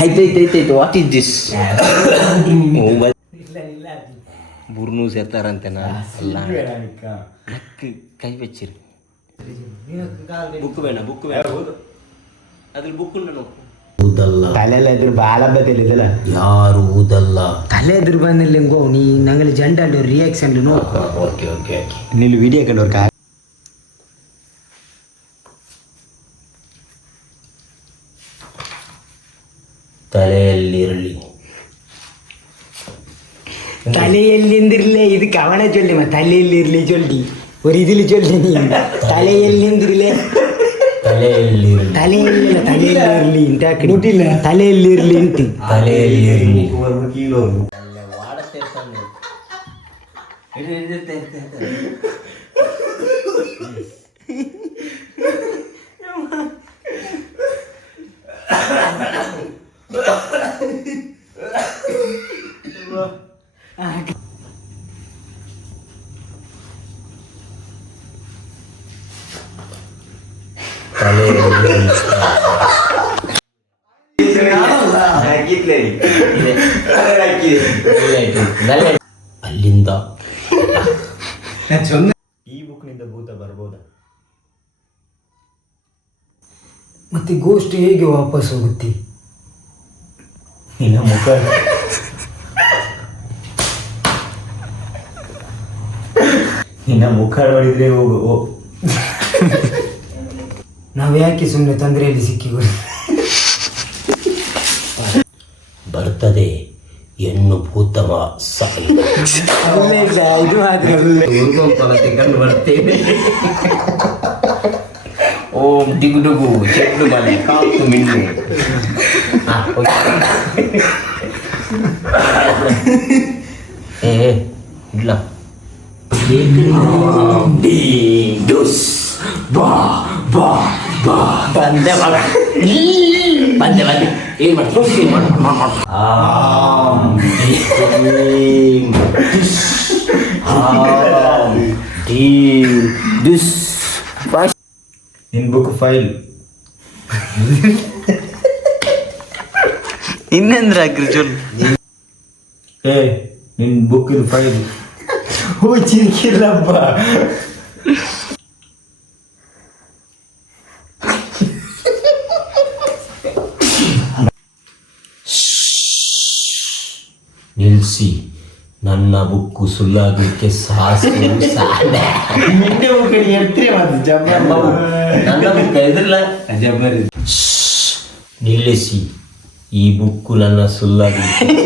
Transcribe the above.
ಆಯ್ತಾಯ್ತಾಯ್ತಾಯ್ತು. What is this? ಬುರ್ನು ಸೇರ್ತಾರಂತೆನಾ ಅಲ್ಲ ಕೈ ಬೆಚ್ಚಿರು. ಬುಕ್ ಬೇಡ ಅದ್ರಲ್ಲಿ ಬುಕ್ ಉಂಟು. ಊದಲ್ಲ ತಲೆಲ್ಲ ಎದುರು ಬಾಳ ಬದಲಿದಲ್ಲ ಯಾರು ಊದಲ್ಲ. ತಲೆ ಎದುರು ಬಂದಿಲ್ಲ ಹೆಂಗೋ ನೀ ನಂಗೆ ಜಂಡಲ್ ರಿಯಾಕ್ಷನ್ ನೋಡ್ಕೊ. Okay okay okay. ನೀನು ವಿಡಿಯೋ ಕಂಡವ್ರ ತಲೆಯಲ್ಲಿರಲಿ. ತಲೆಯಲ್ಲಿಂದಿರ್ಲೇ ಇದು ಕವನ ಚೊಲ್ಲಿ ಮ ತಲೆಯಲ್ಲಿರ್ಲಿ ಚೊಲ್ಲಿ ஒரு இதில் சொல்லி நீ தலையಲ್ಲಿಂದಿರ್ಲೇ ತಲೆಯಲ್ಲಿರಲಿ. ತಲೆಯಲ್ಲಿಲ್ಲ ತಲೆಯಲ್ಲಿರಲಿ ಇಂತ ಮುಟ್ಟಿಲ್ಲ ತಲೆಯಲ್ಲಿರಲಿ ಇಂತಿ ತಲೆಯಲ್ಲಿರಲಿ. ಅಲ್ಲಿಂದ ಈ ಬುಕ್ನಿಂದ ಭೂತ ಬರ್ಬೋದ? ಮತ್ತೆ ಗೋಸ್ಟ್ ಹೇಗೆ ವಾಪಸ್ ಹೋಗುತ್ತೆ? ನಿನ್ನ ಮುಖ ನೋಡಿದ್ರೆ ಹೋಗು. ನಾವು ಯಾಕೆ ಸುಮ್ಮನೆ ತೊಂದರೆಯಲ್ಲಿ ಸಿಕ್ಕಿಗಳು? ಬರ್ತದೆ ಹೆಣ್ಣು ಭೂತವ ಇದು ಮಾತ್ರ ಕಂಡು ಬರ್ತೇನೆ. ಓಂ ದಿಗುಡುಗು ಚೆಟ್ಟು ಮನೆ ಕಾತು ಮಿಣ್ಣೆ. ಇಲ್ಲ ಬಂದೆ ಏನ್ ಮಾಡ್ತೀವಿ? ನಿನ್ ಬುಕ್ ಫೈಲ್ ಇನ್ನೆಂದ್ರೆ ಹಾಕ್ರಿ ಚೊಲ್. ನಿನ್ ಬುಕ್ ಇದು ಫೈಲ್. ಹೂ ಚಿರಿಕಿಲ್ಲಪ್ಪ. ನಿಲ್ಸಿ, ನನ್ನ ಬುಕ್ಕು ಸುಳ್ಳಾಗಲಿಕ್ಕೆ ಸಾಸು ಸಾಲೆ. ನಿಲ್ಲಿಸಿ, ಈ ಬುಕ್ಕು ನನ್ನ ಸುಳ್ಳಾಗಲಿಕ್ಕೆ